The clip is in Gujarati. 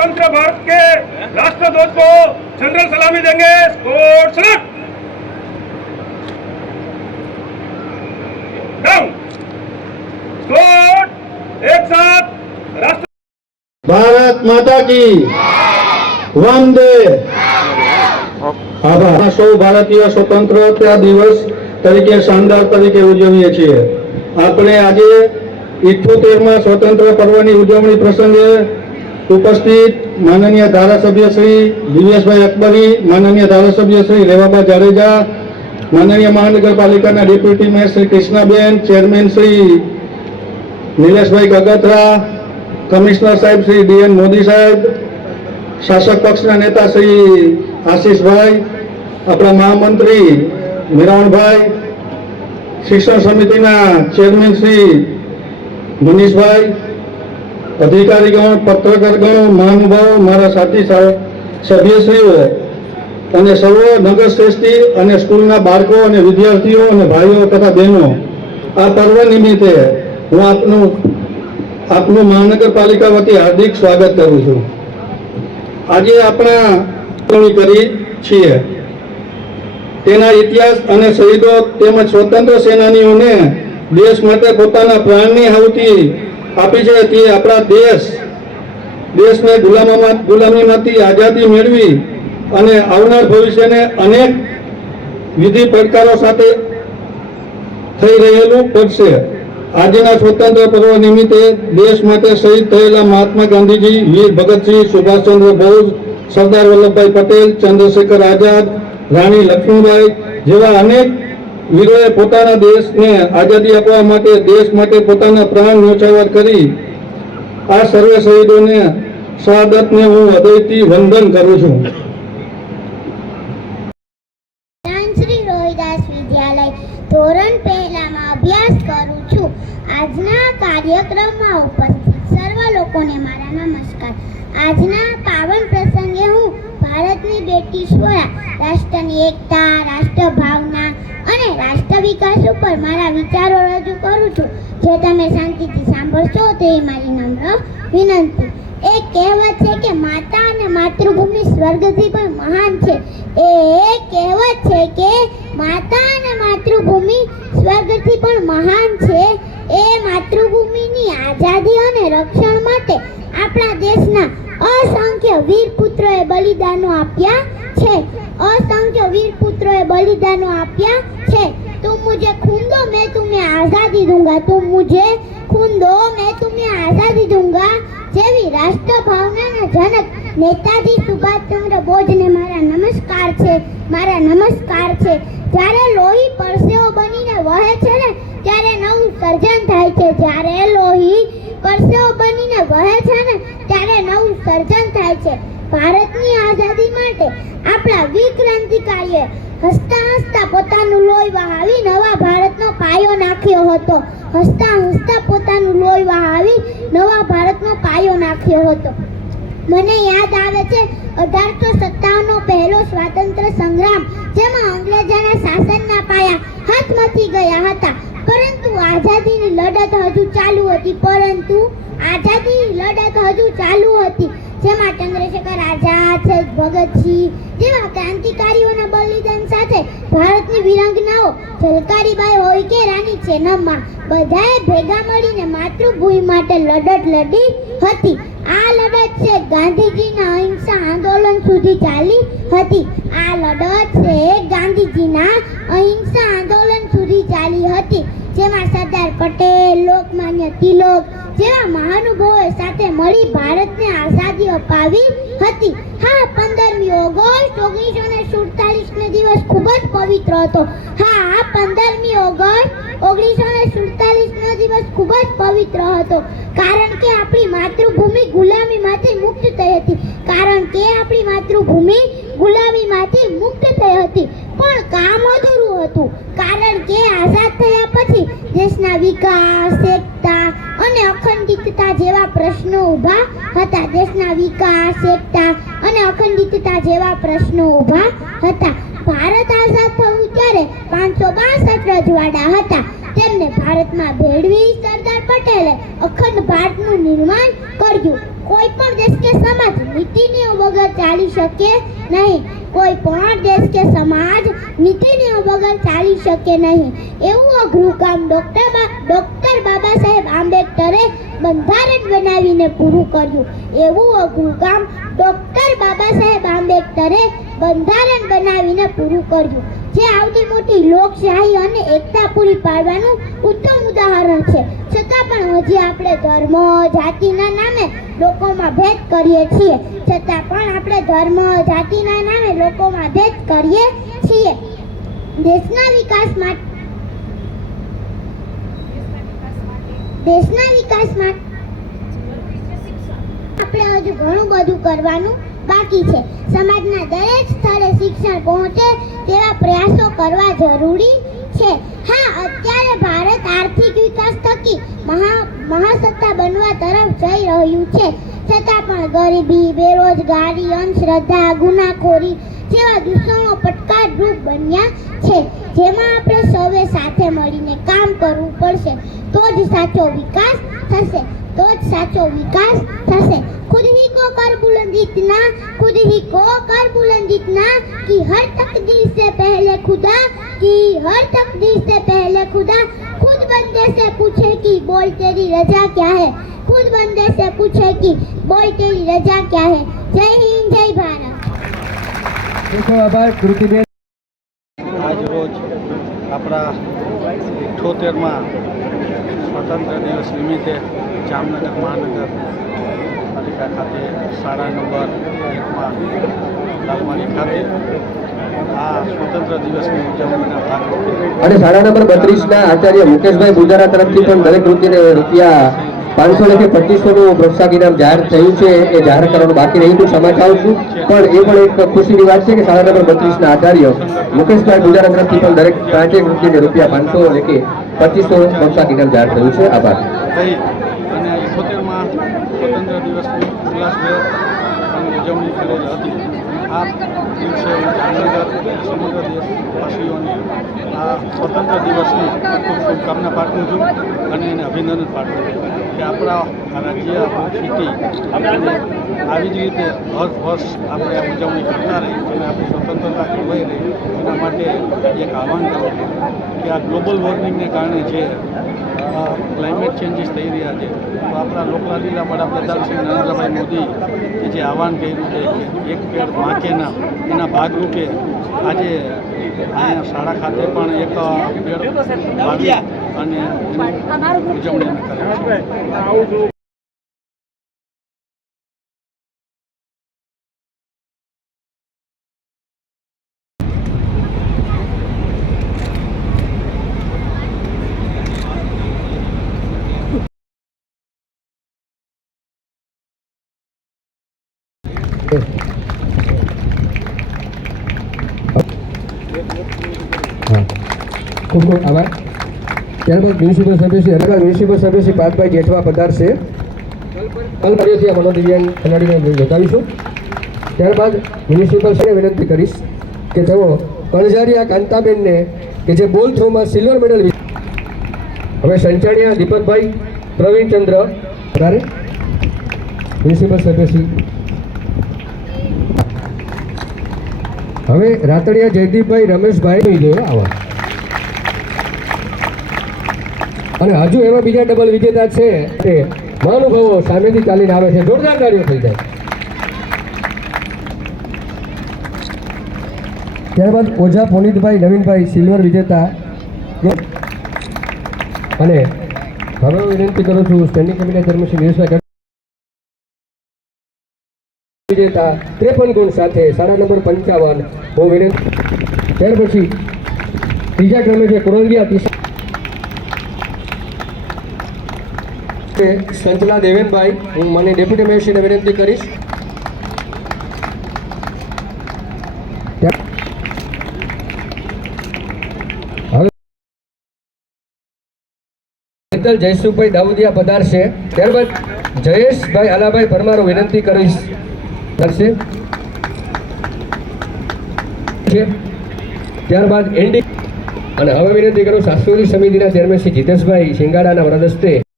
स्वतंत्र भारत के राष्ट्रध्वज को जनरल सलामी देंगे। Score salute. डाउन। स्कोर। एक साथ राष्ट्र। भारत माता की वंदे। આભાર। સૌ ભારતીય સ્વતંત્રતા દિવસ તરીકે શાનદાર તરીકે ઉજવીએ છીએ। આપણે આજે 78મા સ્વતંત્ર પર્વની ઉજવણી પ્રસંગે ઉપસ્થિત માનનીય ધારાસભ્ય શ્રી દિવ્યેશભાઈ અકબરી, માનનીય ધારાસભ્ય શ્રી રેવાબા જાડેજા, માનનીય મહાનગરપાલિકાના deputy mayor Shri Krishnaben, chairman Shri Nileshbhai Gagathara, commissioner સાહેબ શ્રી ડીએન મોદી સાહેબ, શાસક પક્ષના નેતા શ્રી આશીષભાઈ, આપણા મહામંત્રી મીરાણભાઈ, શિક્ષણ સમિતિના ચેરમેન શ્રી મનીષભાઈ, અધિકારીગણ, પત્રકારગણ, મહાનુભાવો, મારા સાથી સભ્યશ્રીઓ અને સર્વ નગરશ્રેષ્ઠી અને સ્કૂલના બાળકો અને વિદ્યાર્થીઓ અને ભાઈઓ તથા બહેનો, આ પર્વ નિમિત્તે હું આપનું મહાનગરપાલિકા વતી હાર્દિક સ્વાગત કરું છું। આજે આપણા કરી છીએ તેના ઇતિહાસ અને શહીદો તેમજ સ્વતંત્ર સેનાનીઓને દેશ માટે પોતાના પ્રાણની આહુતિ આપી છે। તે આપણા દેશને ગુલામીમાંથી આઝાદી મેળવી અને આવનાર ભવિષ્યને અનેક વિધિ પડકારો સાથે થઈ રહેલું પડશે। આજના સ્વતંત્ર પર્વ નિમિત્તે દેશ માટે શહીદ થયેલા મહાત્મા ગાંધીજી, વીર ભગતસિંહ, સુભાષચંદ્ર બોઝ, સરદાર વલ્લભભાઈ પટેલ, ચંદ્રશેખર આઝાદ, રાણી લક્ષ્મીબાઈ જેવા અનેક વીરોએ પોતાના દેશને આઝાદી આપવા માટે દેશ માટે પોતાના પ્રાણ ન્યોછાવર કરી આ સર્વે શહીદોને શહાદતને હું હૃદયથી વંદન કરું છું। શ્રી રોહિદાસ વિદ્યાલય ધોરણ પહેલામાં અભ્યાસ કરું છું। આજના કાર્યક્રમમાં ઉપસ્થિત સર્વ લોકોને મારા નમસ્કાર। આજના પાવન પ્રસંગે હું ભારતની બેટી સ્વરા, રાષ્ટ્રની એકતા, રાષ્ટ્ર ભાવના અને રાષ્ટ્ર વિકાસ ઉપર મારા વિચારો રજૂ કરું છું, જે તમે શાંતિથી સાંભળશો તે મારી નમ્ર વિનંતી। એક કહેવત છે કે માતા અને માતૃભૂમિ સ્વર્ગથી પણ મહાન છે। એક કહેવત છે કે માતા અને માતૃભૂમિ સ્વર્ગથી પણ મહાન છે। એ માતૃભૂમિની આઝાદી અને રક્ષણ માટે આપણા દેશના અસંખ્ય વીર પુત્રોએ બલિદાનો આપ્યા છે। असंख्य वीर पुत्रों ने बलिदानो आप्या छे। तुम मुझे खून दो मैं तुम्हें आजादी दूंगा, तुम मुझे खून दो मैं तुम्हें आजादी दूंगा जेवी राष्ट्र भावनाना जनक नेताजी सुभाषचंद्र बोस ने मारा नमस्कार छे, मारा नमस्कार छे। જ્યારે લોહી પરસેવો બનીને વહે છે ને ત્યારે નવું સર્જન થાય છે। જ્યારે લોહી પરસેવો બનીને વહે છે ને ત્યારે નવું સર્જન થાય છે। ભારતની આઝાદી માટે આપણા વીર ક્રાંતિકારીએ હસતા હસતા પોતાનું લોહી વહાવી નવા ભારતનો પાયો નાખ્યો હતો। હસતા હસતા પોતાનું લોહી વહાવી નવા ભારતનો પાયો નાખ્યો હતો। મને યાદ આવે છે 1857 નો પહેલો સ્વાતંત્ર્ય સંગ્રામ, જેમાં અંગ્રેજોના શાસનના પાયા હાથમાંથી ગયા હતા, પરંતુ આઝાદીની લડત હજુ ચાલુ હતી। જેમાં ચંદ્રશેખર આઝાદ, શહીદ ભગતસિંહ જેવા ક્રાંતિકારીઓના બલિદાન સાથે ભારતની વીરાંગનાઓ ઝલકારીબાઈ હોય કે રાણી ચેન્નમ્મા બધાએ ભેગા મળીને માતૃભૂમિ માટે લડત લડી હતી। આ લડત છે ગાંધીજીના અહિંસા આંદોલન સુધી ચાલી હતી। આ લડત છે ગાંધીજીના અહિંસા આંદોલન સુધી ચાલી હતી, જેમાં સરદાર પટેલ, લોકમાન્ય તિલક જેવા મહાનુભાવોએ સાથે મળી ભારતને આઝાદી અપાવી હતી। હા, 15મી ઓગસ્ટ 1947 નો દિવસ ખૂબ જ પવિત્ર હતો। હા, 15મી ઓગસ્ટ 1947 નો દિવસ ખૂબ જ પવિત્ર હતો, કારણ કે આપણી માતૃભૂમિ ગુલામીમાંથી મુક્ત થઈ હતી। પણ કામ અધૂરું હતું, કારણ કે આઝાદ થયા પછી દેશના વિકાસ, એકતા અને અખંડિતતા જેવા પ્રશ્નો ઊભા હતા। ભારત આઝાદ થયું ત્યારે 562 રજવાડા હતા। તેમને ભારતમાં ભેળવી સરદાર પટેલે અખંડ ભારતનું નિર્માણ કર્યું. કોઈ પણ દેશ કે સમાજ નીતિ નિયમ વગર ચાલી શકે નહીં. કોઈ પણ દેશ કે સમાજ નીતિ નિયમ વગર ચાલી શકે નહીં. એવું અઘરું કામ ડોક્ટર બાબા સાહેબ આંબેડકરે બંધારણ બનાવીને પૂરું કર્યું. એવું અઘરું કામ ડોક્ટર બાબા સાહેબ આંબેડકરે બંધારણ બનાવીને પૂરું કર્યું, જે આવતી મોટી લોકશાહી અને એકતા પૂરી પાડવાનું ઉત્તમ ઉદાહરણ છે. છતાં પણ હજી આપણે ધર્મ જાતિના નામે લોકોમાં ભેદ કરીએ છીએ. છતાં પણ આપણે ધર્મ જાતિના નામે લોકોમાં ભેદ કરીએ છીએ. દેશના વિકાસ માટે આપણે હજુ ઘણું બધું કરવાનું બાકી છે. સમાજના દરેક સ્તરે શિક્ષણ પહોંચે તેવા પ્રયાસો કરવા જરૂરી છે. હા, અત્યારે ભારત આર્થિક વિકાસ થકી મહાસત્તા બનવા તરફ જઈ રહ્યું છે. છતાં પણ ગરીબી, બેરોજગારી, અંધશ્રદ્ધા, ગુનાખોરી જેવા દૂષણો પડકારરૂપ બન્યા છે, જેમાં આપણે સૌએ સાથે મળીને કામ કરવું પડશે. તો જ સાચો વિકાસ થશે. खुद ही को कर बुलंद इतना, खुद ही को कर बुलंद इतना कि हर तकदीर से पहले खुदा, खुद बंदे से पूछे कि बोल तेरी रजा क्या है, खुद बंदे से पूछे कि बोल तेरी रजा क्या है. जय हिंद, जय भारत. આજ રોજ આપણા 78માં સ્વતંત્ર દિવસ નિમિત્તે જામનગર મહાનગરપાલિકા ખાતે શાળા નંબર 1માં લાલમાળી ખાતે આ સ્વતંત્ર દિવસની ઉજવણીના ભાગરૂપે અને શાળા નંબર 32ના આચાર્ય મુકેશભાઈ બુજારા તરફથી પણ દરેક વૃત્તિને રૂપિયા 500 થી 2500 નું પ્રોત્સાહન ઇનામ જાહેર થયું છે. એ જાહેર કરવાનું બાકી રહ્યું હતું, સમાચાર છું, પણ એ પણ એક ખુશીની વાત છે કે શાળા નંબર 32ના આચાર્ય મુકેશભાઈ બુજારા તરફથી પણ દરેક પાંચેક વૃત્તિને રૂપિયા 500 લેખે 2500 પ્રોત્સાહન ઇનામ જાહેર થયું છે. આભાર. થઈ અને 78માં સ્વતંત્ર દિવસની ઉલ્લાસભેર ઉજવણી કરેલ હતી. આ દિવસે હું જામનગર સમગ્ર દેશવાસીઓને આ સ્વતંત્ર દિવસની ખૂબ શુભકામના પાઠવું છું અને એને અભિનંદન પાઠવું છું કે આપણા રાજ્ય સિટી આવી જ રીતે હર વર્ષ આપણે આ ઉજવણી કરતા રહી અને આપણી સ્વતંત્રતા જળવાઈ રહી. એના માટે આજે એક આહવાન કરું છું કે આ ગ્લોબલ વોર્મિંગને કારણે જે ક્લાઇમેટ ચેન્જીસ થઈ રહ્યા છે, તો આપણા લોકલાડીલા વડાપ્રધાન શ્રી નરેન્દ્રભાઈ મોદી જે આહવાન કર્યું છે કે એક પેડ માં કે નામ, એના ભાગરૂપે આજે અહીંયા શાળા ખાતે પણ એક પેડ વાવી અને ઉજવણી અમે કરી છે. ખૂબ ખૂબ આભાર. ત્યારબાદ મ્યુનિસિપલ સભ્ય શ્રી પાર્થભાઈ જેઠવા પધારશે. કલ્પનાથી આ મનોદિવ્યાંગ ખેલાડીને બતાવીશું. ત્યારબાદ મ્યુનિસિપલ શ્રીને વિનંતી કરીશ કે તેઓ કણઝારિયા કાંતાબેનને કે જે બોલ થ્રોમાં સિલ્વર મેડલ. હવે સંચાણિયા દીપકભાઈ પ્રવીણચંદ્ર પધારે. મ્યુનિસિપલ સભ્ય શ્રી. હવે રાતડિયા જયદીપભાઈ રમેશભાઈ આવા. અને હજુ એવા બીજા ડબલ વિજેતા છે તે મહાનુભાવો સામેથી ચાલીને આવે છે. જોરદાર તાળીઓ થઈ જાય. ત્યારબાદ ઓઝા પુનિતભાઈ નવીનભાઈ સિલ્વર વિજેતા. અને હવે હું વિનંતી કરું છું સ્ટેન્ડિંગ કમિટી ચેરમેન શ્રી નિલેશભાઈ વિજેતા 53 ગુણ સાથે શાળા નંબર 55. હું વિનંતી. ત્યાર પછી ત્રીજા ક્રમે છે કુરંગિયા સંતલા દેવેનભાઈ. હું મને ડેપ્યુટી મેયરશ્રીને વિનંતી કરીશ. હવે જયસુખભાઈ દાઉદિયા પધારશે. ત્યારબાદ જયેશભાઈ આલાભાઈ પરમારો વિનંતી કરીશ કરશે. ત્યારબાદ એનડી અને હવે વિનંતી કરું સાંસ્કૃતિક સમિતિના ચેરમેન શ્રી જીતેશભાઈ શિંગાડાના વરદ હસ્તે